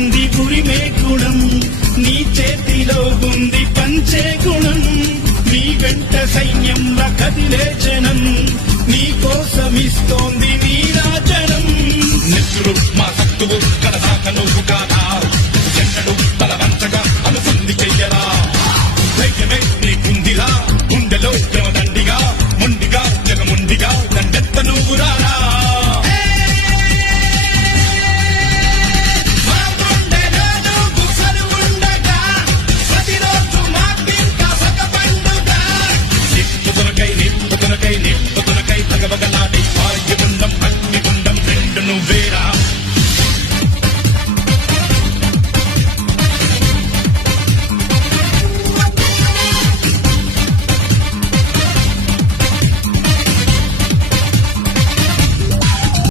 ఉంది ఉరిమే గుణం, నీ చేతిలో ఉంది పంచే గుణం. నీ వెంట సైన్యంలా కదిలే జనం, నీ కోసమిస్తోంది నీ